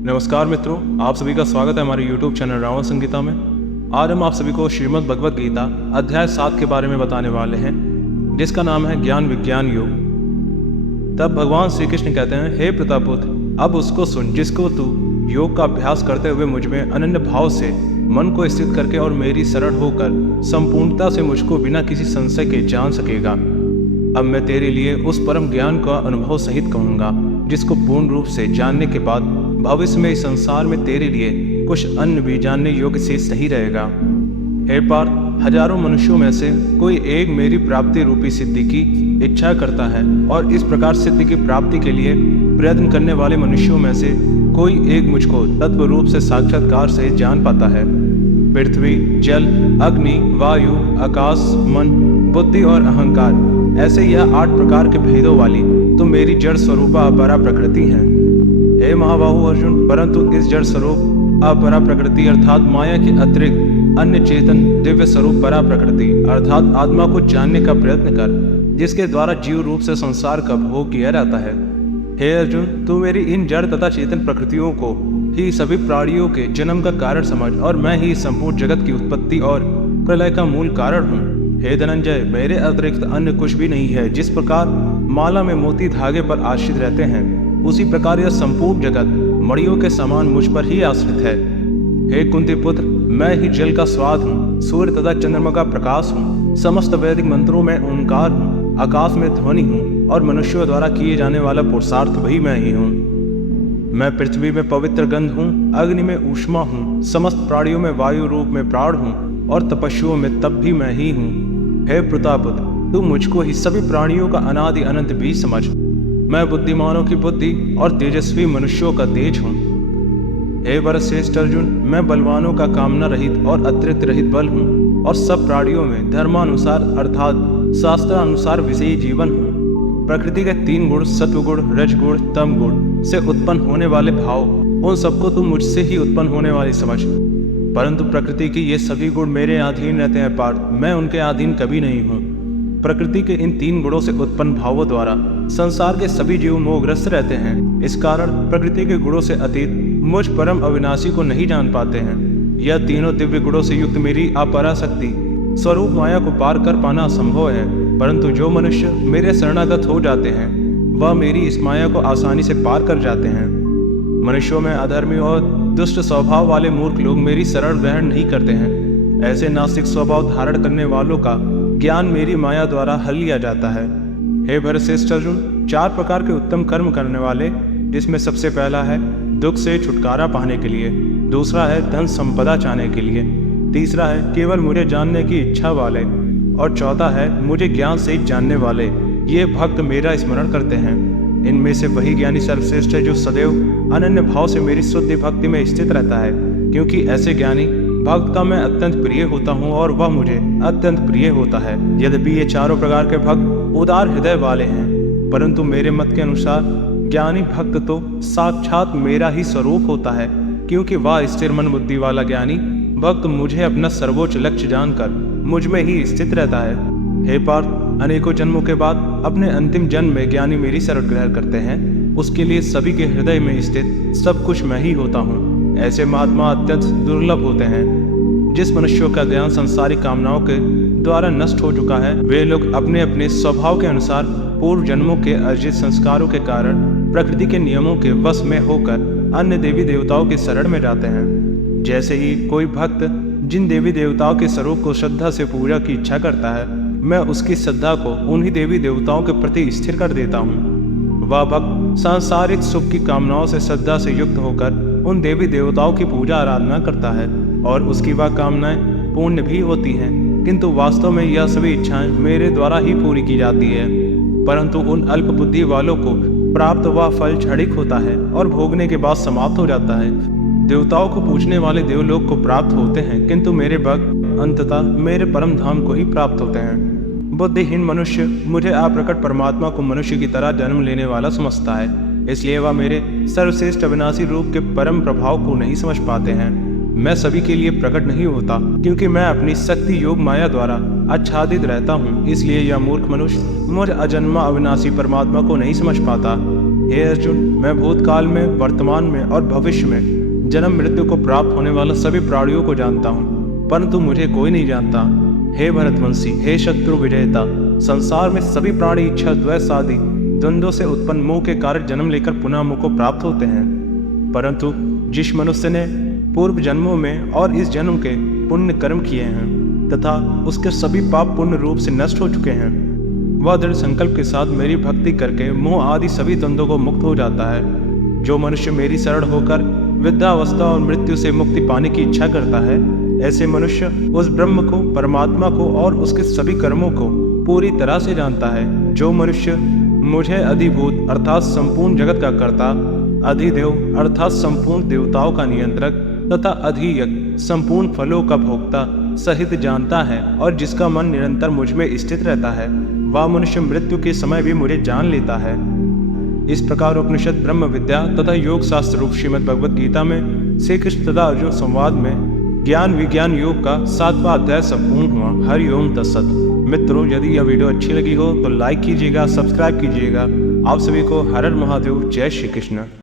नमस्कार मित्रों, आप सभी का स्वागत है हमारे YouTube चैनल रावण संगीता में। आज हम आप सभी को श्रीमद् भगवत गीता अध्याय 7 के बारे में बताने वाले हैं, जिसका नाम है ज्ञान विज्ञान योग। तब भगवान श्री कृष्ण कहते हैं, हे प्रतापुत्र, अब उसको सुन जिसको तू योग का अभ्यास करते हुए मुझ में अनन्य भाव से मन को स्थित करके और मेरी शरण होकर संपूर्णता से मुझको बिना किसी संशय के जान सकेगा। अब मैं तेरे लिए उस परम ज्ञान का अनुभव सहित कहूँगा, जिसको पूर्ण रूप से जानने के बाद भविष्य में इस संसार में तेरे लिए कुछ अन्य भी जानने योग्य से सही रहेगा। हे पार्थ, हजारों मनुष्यों में से कोई एक मेरी प्राप्ति रूपी सिद्धि की इच्छा करता है, और इस प्रकार सिद्धि की प्राप्ति के लिए प्रयत्न करने वाले मनुष्यों में से कोई एक मुझको तत्व रूप से साक्षात्कार से जान पाता है। पृथ्वी, जल, अग्नि, वायु, आकाश, मन, बुद्धि और अहंकार, ऐसे यह 8 प्रकार के भेदों वाली तो मेरी जड़ स्वरूपा अपरा प्रकृति है। हे महाबाहु अर्जुन, परंतु इस जड़ स्वरूप अपरा प्रकृति अर्थात माया के अतिरिक्त अन्य चेतन दिव्य स्वरूप परा प्रकृति अर्थात आत्मा को जानने का प्रयत्न कर, जिसके द्वारा जीव रूप से संसार का भोग किया जाता है। हे अर्जुन, तू मेरी इन जड़ तथा चेतन प्रकृतियों को ही सभी प्राणियों के जन्म का कारण समझ, और मैं ही संपूर्ण जगत की उत्पत्ति और प्रलय का मूल कारण हूँ। हे धनंजय, मेरे अतिरिक्त अन्य कुछ भी नहीं है। जिस प्रकार माला में मोती धागे पर आश्रित रहते हैं, उसी प्रकार यह संपूर्ण जगत मणियों के समान मुझ पर ही आश्रित है। हे कुंती पुत्र, मैं ही जल का स्वाद हूँ, सूर्य तथा चंद्रमा का प्रकाश हूँ, समस्त वैदिक मंत्रों में ओंकार हूँ, आकाश में ध्वनि हूँ, और मनुष्यों द्वारा किए जाने वाला पुरुषार्थ भी मैं ही हूँ। मैं पृथ्वी में पवित्र गंध हूँ, अग्नि में ऊष्मा हूँ, समस्त प्राणियों में वायु रूप में प्राण हूँ, और तपस्वियों में तप भी मैं ही हूँ। हे प्रतापुत्र, तू मुझको ही सभी प्राणियों का अनादि अनंत बीज समझ। मैं बुद्धिमानों की बुद्धि और तेजस्वी मनुष्यों का तेज हूँ। हे वरश्रेष्ठ अर्जुन, मैं बलवानों का कामना रहित और अतिरिक्त रहित बल हूँ, और सब प्राणियों में धर्मानुसार अर्थात शास्त्रानुसार विषयी जीवन हूँ। प्रकृति के 3 गुण सत्वगुण, रजगुण, तम गुण से उत्पन्न होने वाले भाव, उन सबको तुम मुझसे ही उत्पन्न होने वाली समझ। परंतु प्रकृति की ये सभी गुण मेरे अधीन रहते हैं पार्थ, मैं उनके अधीन कभी नहीं हूँ। प्रकृति के इन 3 गुणों से उत्पन्न भावों द्वारा संसार के सभी जीव मोहग्रस्त रहते हैं। इस कारण प्रकृति के गुणों से अतीत मुझ परम अविनाशी को नहीं जान पाते हैं। यह तीनों दिव्य गुणों से युक्त मेरी अपराशक्ति स्वरूप माया को पार कर पाना असंभव है। परंतु जो मनुष्य मेरे शरणागत हो जाते हैं, वह मेरी इस माया को आसानी से पार कर जाते हैं। मनुष्यों में अधर्मी और दुष्ट स्वभाव वाले मूर्ख लोग मेरी शरण ग्रहण नहीं करते हैं। ऐसे नास्तिक स्वभाव धारण करने वालों का ज्ञान मेरी माया द्वारा हल लिया जाता है। हे वरश्रेष्ठ अर्जुन, 4 प्रकार के उत्तम कर्म करने वाले, जिसमें सबसे पहला है दुख से छुटकारा पाने के लिए, दूसरा है धन संपदा चाहने के लिए, तीसरा है केवल मुझे जानने की इच्छा वाले, और चौथा है मुझे ज्ञान से जानने वाले। ये भक्त मेरा स्मरण करते हैं। इनमें से वही ज्ञानी सर्वश्रेष्ठ है जो सदैव अनन्य भाव से मेरी शुद्ध भक्ति में स्थित रहता है, क्योंकि ऐसे ज्ञानी भक्त का मैं अत्यंत प्रिय होता हूँ और वह मुझे अत्यंत प्रिय होता है। यद्यपि ये चारों प्रकार के भक्त उदार हृदय वाले हैं, परंतु मेरे मत के अनुसार ज्ञानी भक्त तो साक्षात मेरा ही स्वरूप होता है, क्योंकि वह स्थिर मन बुद्धि वाला ज्ञानी भक्त मुझे अपना सर्वोच्च लक्ष्य जानकर मुझ में ही स्थित रहता है। हे पार्थ, अनेकों जन्मों के बाद अपने अंतिम जन्म में ज्ञानी मेरी शरण ग्रहण करते हैं। उसके लिए सभी के हृदय में स्थित सब कुछ मैं ही होता हूँ। ऐसे महात्मा अत्यंत दुर्लभ होते हैं। जिस मनुष्यों का ज्ञान संसारिक कामनाओं के द्वारा नष्ट हो चुका है, वे लोग अपने अपने स्वभाव के अनुसार पूर्व जन्मों के अर्जित संस्कारों के कारण प्रकृति के नियमों के वश में होकर अन्य देवी देवताओं के शरण में जाते हैं। जैसे ही कोई भक्त जिन देवी देवताओं के स्वरूप को श्रद्धा से पूजा की इच्छा करता है, मैं उसकी श्रद्धा को उन्हीं देवी देवताओं के प्रति स्थिर कर देता हूँ। वह भक्त सांसारिक सुख की कामनाओं से श्रद्धा से युक्त होकर उन देवी देवताओं की पूजा आराधना करता है, और उसकी वह कामनाएं पूर्ण भी होती हैं, किंतु वास्तव में यह सभी इच्छाएं मेरे द्वारा ही पूरी की जाती है। परंतु उन अल्प बुद्धि वालों को प्राप्त वह फल क्षणिक होता है और भोगने के बाद समाप्त हो जाता है। देवताओं को पूजने वाले देवलोक को प्राप्त होते हैं, किंतु मेरे भक्त अंततः मेरे परम धाम को ही प्राप्त होते हैं। बुद्धिहीन मनुष्य मुझे अप्रकट परमात्मा को मनुष्य की तरह जन्म लेने वाला समझता है, इसलिए वह मेरे सर्वश्रेष्ठ अविनाशी रूप के परम प्रभाव को नहीं समझ पाते हैं। मैं सभी के लिए प्रकट नहीं होता, क्योंकि मैं अपनी शक्ति योग माया द्वारा आच्छादित रहता हूँ। इसलिए यह मूर्ख मनुष्य मुझ अजन्मा अविनाशी परमात्मा को नहीं समझ पाता। हे अर्जुन, मैं भूतकाल में, वर्तमान में और भविष्य में जन्म मृत्यु को प्राप्त होने वाला सभी प्राणियों को जानता हूँ, परंतु मुझे कोई नहीं जानता। हे भरतवंशी, हे शत्रु विजेता, संसार में सभी प्राणी इच्छा, द्वेष आदि द्वंद्वों से उत्पन्न मोह के कारण जन्म लेकर पुनः मोह को प्राप्त होते हैं। परंतु जिस मनुष्य ने पूर्व जन्मों में और इस जन्म के पुण्य कर्म किए हैं तथा उसके सभी पाप पूर्ण रूप से नष्ट हो चुके हैं, वह दृढ़ संकल्प के साथ मेरी भक्ति करके मोह आदि सभी द्वंद्वों को मुक्त हो जाता है। जो मनुष्य मेरी शरण होकर वृद्धावस्था और मृत्यु से मुक्ति पाने की इच्छा करता है, ऐसे मनुष्य उस ब्रह्म को, परमात्मा को और उसके सभी कर्मों को पूरी तरह से जानता है। जो मनुष्य मुझे अधिभूत अर्थात संपूर्ण जगत का कर्ता, अधिदेव अर्थात संपूर्ण देवताओं का नियंत्रक तथा अधियज्ञ संपूर्ण फलों का भोक्ता सहित जानता है और जिसका मन निरंतर मुझ में स्थित रहता है, वह मनुष्य मृत्यु के समय भी मुझे जान लेता है। इस प्रकार उपनिषद, ब्रह्म विद्या तथा योग शास्त्र रूप श्रीमद् भगवद गीता में श्री कृष्ण तथा अर्जुन संवाद में ज्ञान विज्ञान योग का 7वां अध्याय संपूर्ण हुआ। हरि ओम तत्सत। मित्रों, यदि यह वीडियो अच्छी लगी हो तो लाइक कीजिएगा, सब्सक्राइब कीजिएगा। आप सभी को हर हर महादेव, जय श्री कृष्ण।